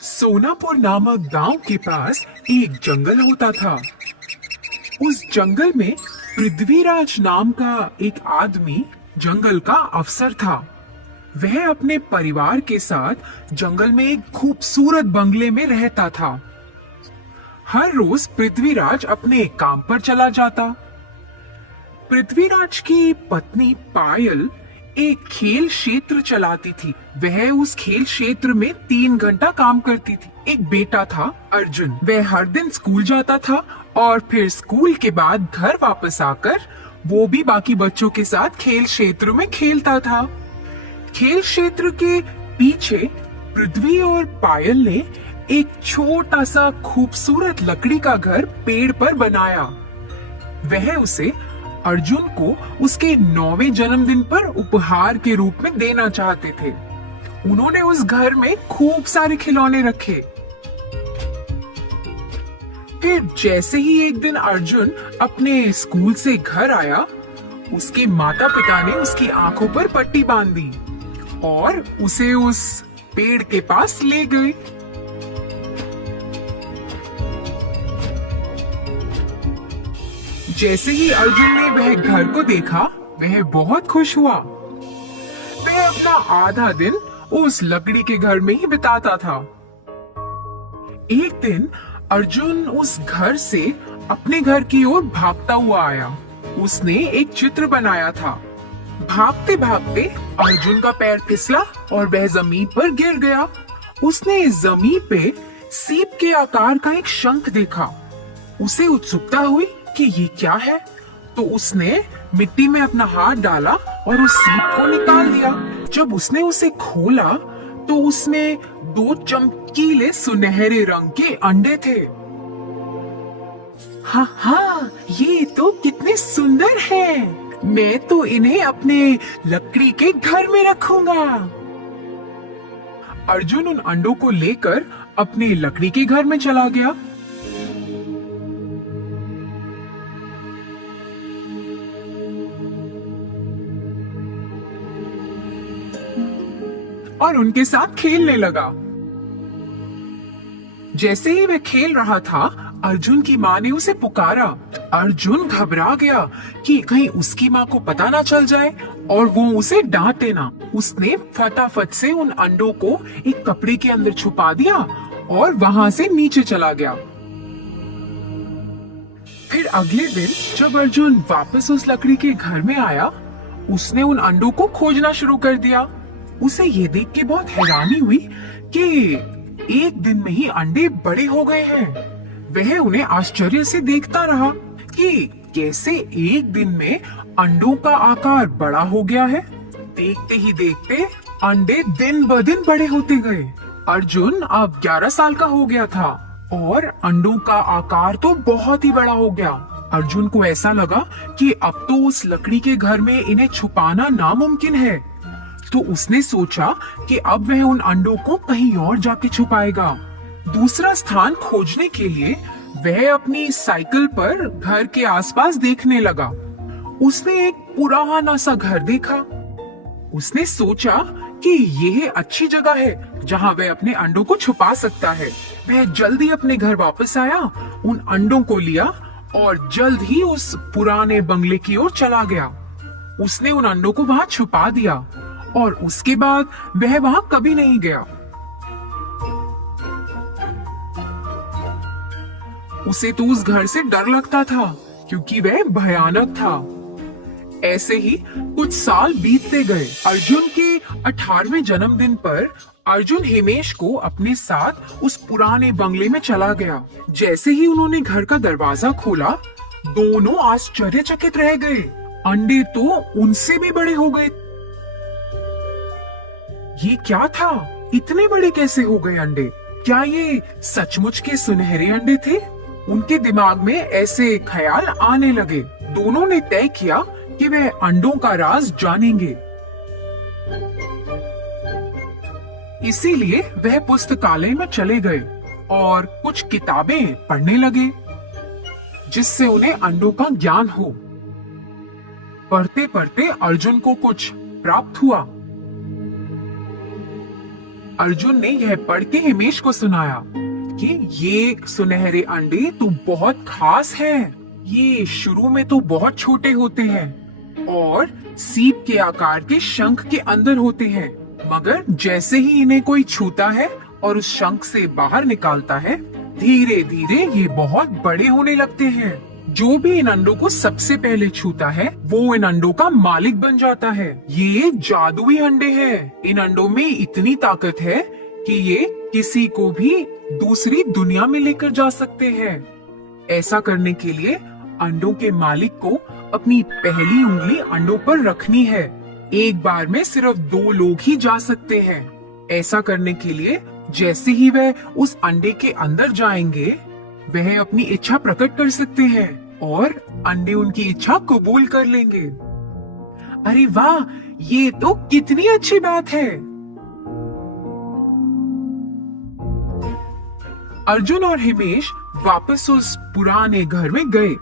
सोनापुर नामक गांव के पास एक जंगल होता था। उस जंगल में पृथ्वीराज नाम का एक आदमी जंगल का अफसर था। वह अपने परिवार के साथ जंगल में एक खूबसूरत बंगले में रहता था। हर रोज पृथ्वीराज अपने काम पर चला जाता। पृथ्वीराज की पत्नी पायल एक खेल क्षेत्र चलाती थी। वह उस खेल क्षेत्र में 3 घंटा काम करती थी। एक बेटा था अर्जुन। वह हर दिन स्कूल जाता था और फिर स्कूल के बाद घर वापस आकर वो भी बाकी बच्चों के साथ खेल क्षेत्र में खेलता था। खेल क्षेत्र के पीछे पृथ्वी और पायल ने एक छोटा सा खूबसूरत लकड़ी का घर पेड़ पर बनाया। वह उसे अर्जुन को उसके 9वें जन्मदिन पर उपहार के रूप में देना चाहते थे। उन्होंने उस घर में खूब सारे खिलौने रखे। फिर जैसे ही एक दिन अर्जुन अपने स्कूल से घर आया, उसके माता पिता ने उसकी आंखों पर पट्टी बांध दी और उसे उस पेड़ के पास ले गए। जैसे ही अर्जुन ने वह घर को देखा, वह बहुत खुश हुआ। वह अपना आधा दिन उस लकड़ी के घर में ही बिताता था। एक दिन अर्जुन उस घर से अपने घर की ओर भागता हुआ आया। उसने एक चित्र बनाया था। भागते भागते अर्जुन का पैर फिसला और वह जमीन पर गिर गया। उसने जमीन पे सीप के आकार का एक शंख देखा। उसे उत्सुकता हुई कि ये क्या है, तो उसने मिट्टी में अपना हाथ डाला और उस सीप को निकाल दिया। जब उसने उसे खोला तो उसमें 2 चमकीले सुनहरे रंग के अंडे थे। हाँ, ये तो कितने सुंदर हैं। मैं तो इन्हें अपने लकड़ी के घर में रखूंगा। अर्जुन उन अंडों को लेकर अपने लकड़ी के घर में चला गया। और उनके साथ खेलने लगा। जैसे ही वह खेल रहा था, अर्जुन की माँ ने उसे पुकारा। अर्जुन घबरा गया कि कहीं उसकी माँ को पता ना चल जाए और वो उसे डांटे ना। उसने फटाफट से उन अंडों को एक कपड़े के अंदर छुपा दिया और वहां से नीचे चला गया। फिर अगले दिन जब अर्जुन वापस उस लकड़ी के घर में आया, उसने उन अंडों को खोजना शुरू कर दिया। उसे ये देख के बहुत हैरानी हुई कि एक दिन में ही अंडे बड़े हो गए हैं। वह उन्हें आश्चर्य से देखता रहा कि कैसे एक दिन में अंडों का आकार बड़ा हो गया है। देखते ही देखते अंडे दिन ब दिन बड़े होते गए। अर्जुन अब 11 साल का हो गया था और अंडों का आकार तो बहुत ही बड़ा हो गया। अर्जुन को ऐसा लगा कि अब तो उस लकड़ी के घर में इन्हें छुपाना नामुमकिन है। तो उसने सोचा कि अब वह उन अंडों को कहीं और जाके छुपाएगा। दूसरा स्थान खोजने के लिए वह अपनी साइकिल पर घर के आसपास देखने लगा। उसने एक पुराना सा घर देखा। उसने सोचा कि यह अच्छी जगह है जहां वह अपने अंडों को छुपा सकता है। वह जल्दी अपने घर वापस आया, उन अंडों को लिया और जल्द ही उस पुराने बंगले की ओर चला गया। उसने उन अंडों को वहां छुपा दिया और उसके बाद वह वहां कभी नहीं गया। उसे तो उस घर से डर लगता था क्योंकि वह भयानक था। ऐसे ही कुछ साल बीतते गए। अर्जुन के 18वें जन्मदिन पर अर्जुन हिमेश को अपने साथ उस पुराने बंगले में चला गया। जैसे ही उन्होंने घर का दरवाजा खोला, दोनों आश्चर्यचकित रह गए। अंडे तो उनसे भी बड़े हो गए। ये क्या था? इतने बड़े कैसे हो गए अंडे? क्या ये सचमुच के सुनहरे अंडे थे? उनके दिमाग में ऐसे ख्याल आने लगे। दोनों ने तय किया कि वे अंडों का राज जानेंगे। इसीलिए वह पुस्तकालय में चले गए और कुछ किताबें पढ़ने लगे जिससे उन्हें अंडों का ज्ञान हो। पढ़ते पढ़ते अर्जुन को कुछ प्राप्त हुआ। अर्जुन ने यह पढ़ के हिमेश को सुनाया कि ये सुनहरे अंडे तो बहुत खास हैं। ये शुरू में तो बहुत छोटे होते हैं और सीप के आकार के शंख के अंदर होते हैं, मगर जैसे ही इन्हें कोई छूता है और उस शंख से बाहर निकालता है, धीरे धीरे ये बहुत बड़े होने लगते हैं। जो भी इन अंडों को सबसे पहले छूता है वो इन अंडों का मालिक बन जाता है। ये जादुई अंडे हैं। इन अंडों में इतनी ताकत है कि ये किसी को भी दूसरी दुनिया में लेकर जा सकते हैं। ऐसा करने के लिए अंडों के मालिक को अपनी पहली उंगली अंडों पर रखनी है। एक बार में सिर्फ 2 लोग ही जा सकते हैं। ऐसा करने के लिए जैसे ही वह उस अंडे के अंदर जाएंगे, वह अपनी इच्छा प्रकट कर सकते हैं और अंडे उनकी इच्छा कबूल कर लेंगे। अरे वाह, ये तो कितनी अच्छी बात है। अर्जुन और हिमेश वापस उस पुराने घर में गए।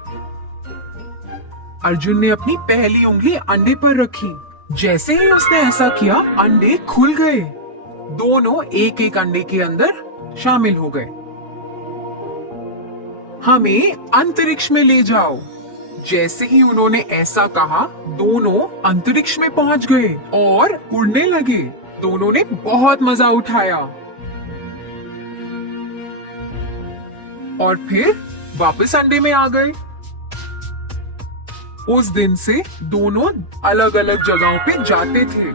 अर्जुन ने अपनी पहली उंगली अंडे पर रखी। जैसे ही उसने ऐसा किया, अंडे खुल गए। दोनों एक एक अंडे के अंदर शामिल हो गए। हमें अंतरिक्ष में ले जाओ। जैसे ही उन्होंने ऐसा कहा, दोनों अंतरिक्ष में पहुंच गए और उड़ने लगे। दोनों ने बहुत मजा उठाया और फिर वापस अंडे में आ गए। उस दिन से दोनों अलग अलग जगहों पे जाते थे।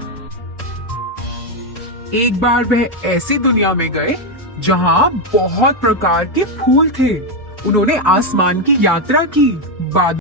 एक बार वह ऐसी दुनिया में गए जहां बहुत प्रकार के फूल थे। उन्होंने आसमान की यात्रा की। बाद